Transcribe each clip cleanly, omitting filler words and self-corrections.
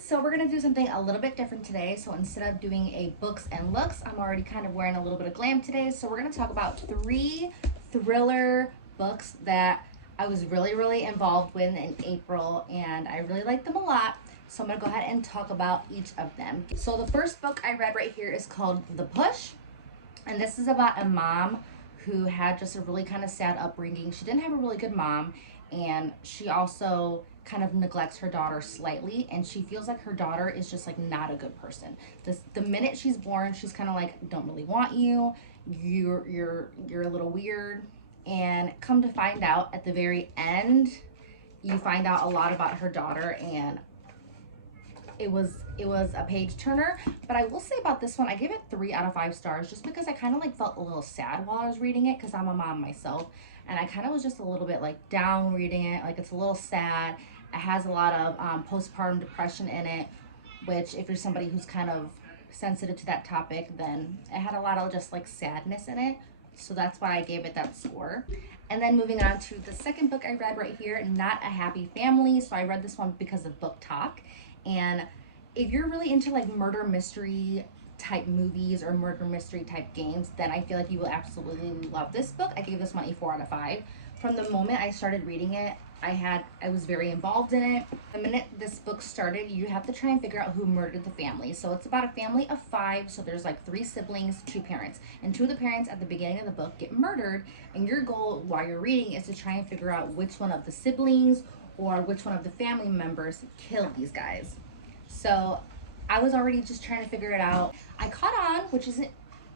So we're gonna do something a little bit different today. So instead of doing a books and looks, I'm already kind of wearing a little bit of glam today. So we're gonna talk about 3 thriller books that I was really involved with in April, and I really like them a lot. So I'm gonna go ahead and talk about each of them. So the first book I read right here is called The Push, and this is about a mom who had just a really kind of sad upbringing. She didn't have a really good mom, and she also kind of neglects her daughter slightly, and she feels like her daughter is just like not a good person. The minute she's born, she's kind of like, don't really want you. You're a little weird. And come to find out at the very end, you find out a lot about her daughter, and it was a page turner. But I will say about this one, I give it 3 out of 5 stars just because I kind of like felt a little sad while I was reading it, because I'm a mom myself, and I kind of was just a little bit like down reading it. Like, it's a little sad. It has a lot of postpartum depression in it, which if you're somebody who's kind of sensitive to that topic, then it had a lot of just like sadness in it. So that's why I gave it that score. And then moving on to the second book I read right here, Not a Happy Family. So I read this one because of Book Talk. And if you're really into like murder mystery type movies or murder mystery type games, then I feel like you will absolutely love this book. I gave this one a 4 out of 5. From the moment I started reading it, I was very involved in it. The minute this book started, you have to try and figure out who murdered the family. So it's about a family of 5. So there's like 3 siblings, 2 parents, and 2 of the parents at the beginning of the book get murdered. And your goal while you're reading is to try and figure out which one of the siblings or which one of the family members killed these guys. So I was already just trying to figure it out. I caught on, which isn't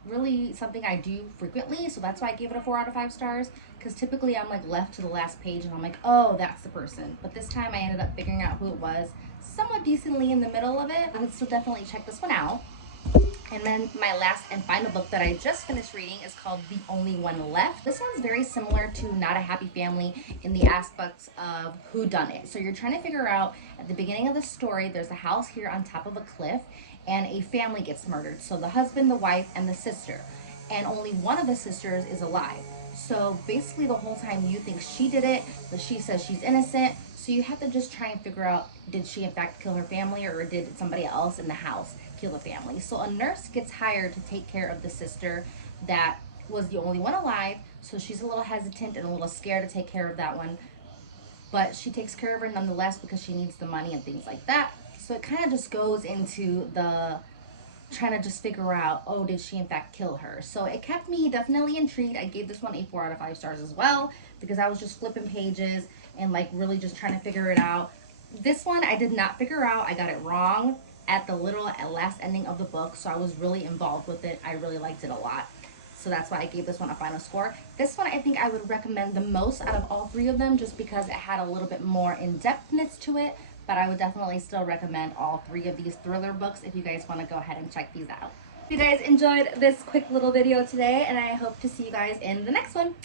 really something I do frequently, so that's why I gave it a 4 out of 5 stars, because typically I'm like left to the last page and I'm like, oh, that's the person. But this time I ended up figuring out who it was somewhat decently in the middle of it. I would still definitely check this one out. And then my last and final book that I just finished reading is called The Only One Left. This one's very similar to Not a Happy Family in the aspects of who done it. So you're trying to figure out, at the beginning of the story, there's a house here on top of a cliff, and a family gets murdered. So the husband, the wife, and the sister. And only one of the sisters is alive. So basically the whole time you think she did it, but she says she's innocent. So you have to just try and figure out, did she in fact kill her family, or did somebody else in the house kill the family? So a nurse gets hired to take care of the sister that was the only one alive. So she's a little hesitant and a little scared to take care of that one. But she takes care of her nonetheless because she needs the money and things like that. So it kind of just goes into the trying to just figure out, oh, did she in fact kill her? So it kept me definitely intrigued. I gave this one a 4 out of 5 stars as well, because I was just flipping pages and like really just trying to figure it out. This one I did not figure out. I got it wrong at the last ending of the book, so I was really involved with it. I really liked it a lot. So that's why I gave this one a final score. This one I think I would recommend the most out of all 3 of them, just because it had a little bit more in-depthness to it. But I would definitely still recommend all 3 of these thriller books if you guys want to go ahead and check these out. If you guys enjoyed this quick little video today, and I hope to see you guys in the next one.